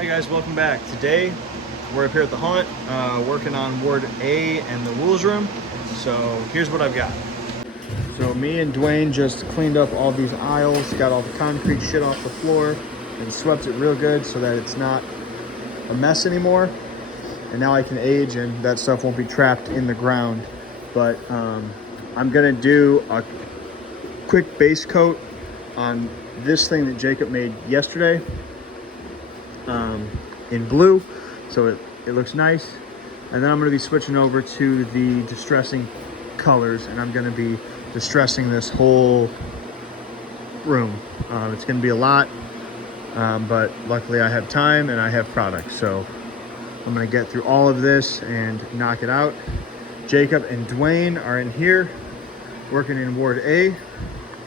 Hi guys, welcome back. Today we're up here at the haunt, working on Ward A and the Wool's room. So here's what I've got. So me and Dwayne just cleaned up all these aisles, got all the concrete shit off the floor, and swept it real good so that it's not a mess anymore. And now I can age and that stuff won't be trapped in the ground. But I'm gonna do a quick base coat on this thing that Jacob made yesterday. In blue, so it looks nice. And then I'm going to be switching over to the distressing colors, and I'm going to be distressing this whole room. It's going to be a lot, but luckily I have time and I have product, so I'm going to get through all of this and knock it out. Jacob and Dwayne are in here working in Ward A,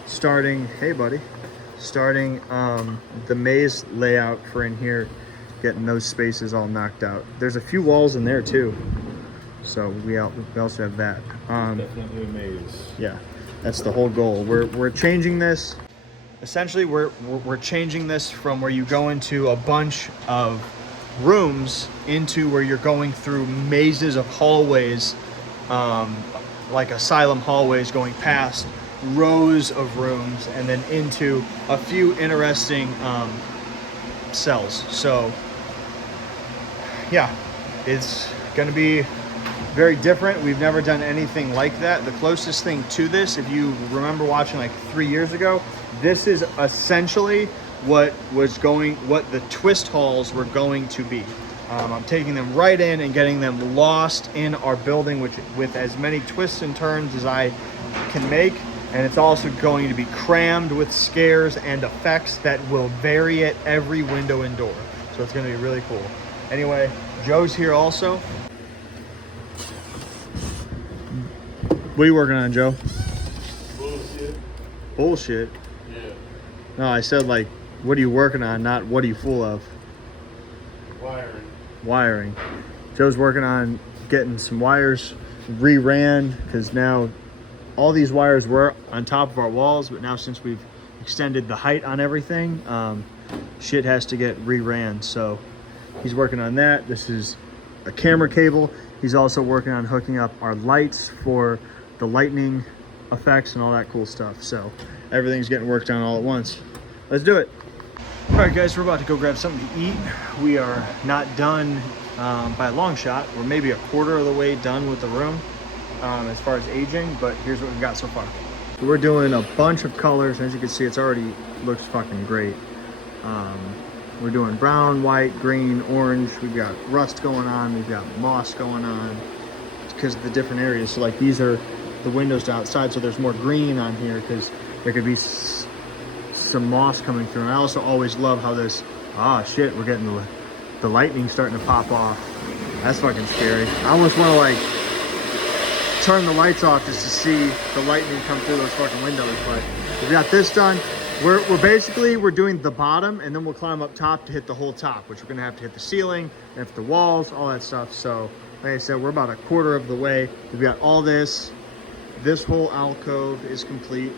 starting, hey buddy, starting the maze layout for in here, getting those spaces all knocked out. There's a few walls in there too, so we also have that. Definitely a maze. Yeah, that's the whole goal. We're changing this. Essentially, we're changing this from where you go into a bunch of rooms into where you're going through mazes of hallways, like asylum hallways, going past rows of rooms and then into a few interesting cells. So yeah, it's going to be very different. We've never done anything like that. The closest thing to this, if you remember watching like 3 years ago, this is essentially what the twist halls were going to be. I'm taking them right in and getting them lost in our building, with as many twists and turns as I can make. And it's also going to be crammed with scares and effects that will vary at every window and door. So it's going to be really cool. Anyway, Joe's here also. What are you working on, Joe? Bullshit. Bullshit? Yeah. No, I said like, what are you working on, not what are you full of? Wiring. Wiring. Joe's working on getting some wires re-ran, because now all these wires were on top of our walls, but now since we've extended the height on everything, shit has to get re-ran. So he's working on that. This is a camera cable. He's also working on hooking up our lights for the lightning effects and all that cool stuff. So everything's getting worked on all at once. Let's do it. All right, guys, we're about to go grab something to eat. We are not done by a long shot. We're maybe a quarter of the way done with the room as far as aging, but here's what we've got so far. So we're doing a bunch of colors. As you can see, it's already looks fucking great. We're doing brown, white, green, orange. We've got rust going on. We've got moss going on because of the different areas. So like these are the windows to outside, so there's more green on here because there could be some moss coming through. And I also always love how this, shit, we're getting the lightning starting to pop off. That's fucking scary. I almost want to like turn the lights off just to see the lightning come through those fucking windows. But we got this done. We're doing the bottom, and then we'll climb up top to hit the whole top, which we're gonna have to hit the ceiling, and the walls, all that stuff. So like I said, we're about a quarter of the way. We've got all this whole alcove is complete,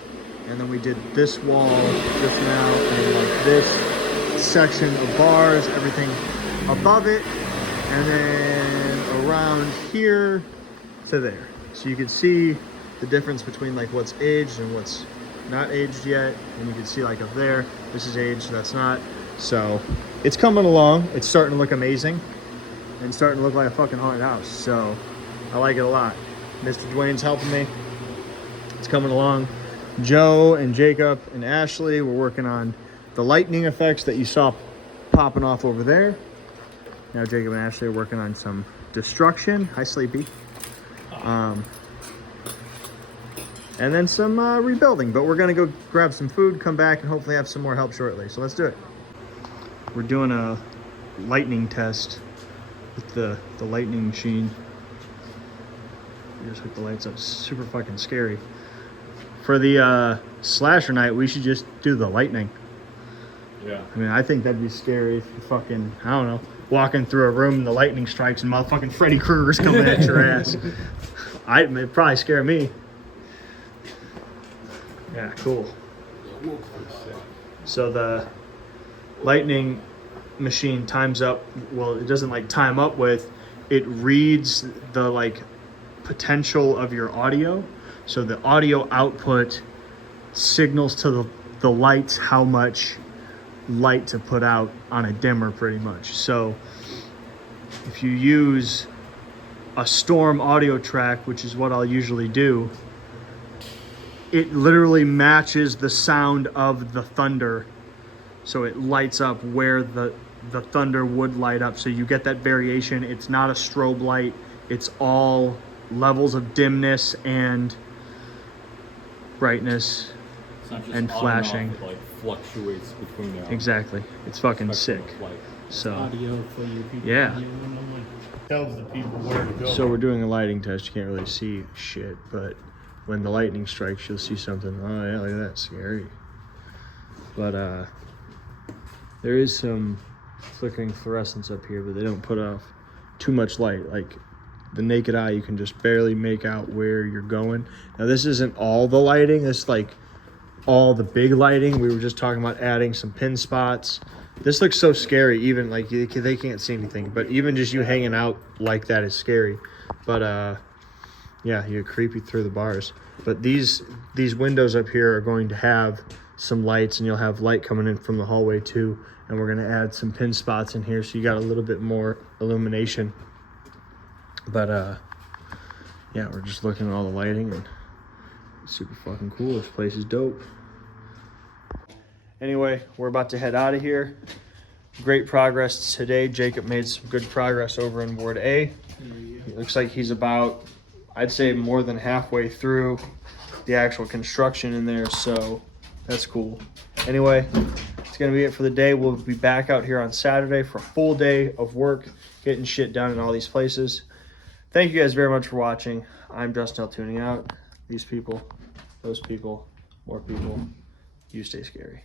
and then we did this wall just now, and like this section of bars, everything above it, and then around here to there. So you can see the difference between like what's aged and what's not aged yet. And you can see like up there, this is aged, that's not. So it's coming along. It's starting to look amazing and starting to look like a fucking haunted house. So I like it a lot. Mr. Dwayne's helping me. It's coming along. Joe and Jacob and Ashley were working on the lightning effects that you saw popping off over there. Now Jacob and Ashley are working on some destruction. Hi, Sleepy. And then some rebuilding, but we're gonna go grab some food, come back, and hopefully have some more help shortly. So let's do it. We're doing a lightning test with the lightning machine. We just hook the lights up. Super fucking scary. For the slasher night, we should just do the lightning. Yeah. I mean, I think that'd be scary if you fucking, I don't know, walking through a room and the lightning strikes and motherfucking Freddy Krueger's coming at your ass. It'd probably scare me. Yeah, cool. So the lightning machine times up, well, it doesn't like time up with, it reads the like potential of your audio. So the audio output signals to the lights how much light to put out on a dimmer pretty much. So if you use a storm audio track, which is what I'll usually do, it literally matches the sound of the thunder. So it lights up where the thunder would light up. So you get that variation. It's not a strobe light. It's all levels of dimness and brightness It's not just and on flashing. off, it like fluctuates between the Exactly. It's fucking sick. spectrum of light. So Audio for you people. Yeah. Audio, and I'm like, Tells the people where to go. So we're doing a lighting test. You can't really see shit, but when the lightning strikes, you'll see something. Oh yeah, look at that, scary. But there is some flickering fluorescence up here, but they don't put off too much light. Like the naked eye, you can just barely make out where you're going. Now this isn't all the lighting. This is like all the big lighting. We were just talking about adding some pin spots. This looks so scary, even like they can't see anything, but even just you hanging out like that is scary. But yeah, you're creepy through the bars. But these windows up here are going to have some lights, and you'll have light coming in from the hallway too. And we're gonna add some pin spots in here, so you got a little bit more illumination. But yeah, we're just looking at all the lighting, and it's super fucking cool. This place is dope. Anyway, we're about to head out of here. Great progress today. Jacob made some good progress over in Ward A. It looks like he's about, I'd say, more than halfway through the actual construction in there, so that's cool. Anyway, it's gonna be it for the day. We'll be back out here on Saturday for a full day of work, getting shit done in all these places. Thank you guys very much for watching. I'm Justin L, tuning out. These people, those people, more people. You stay scary.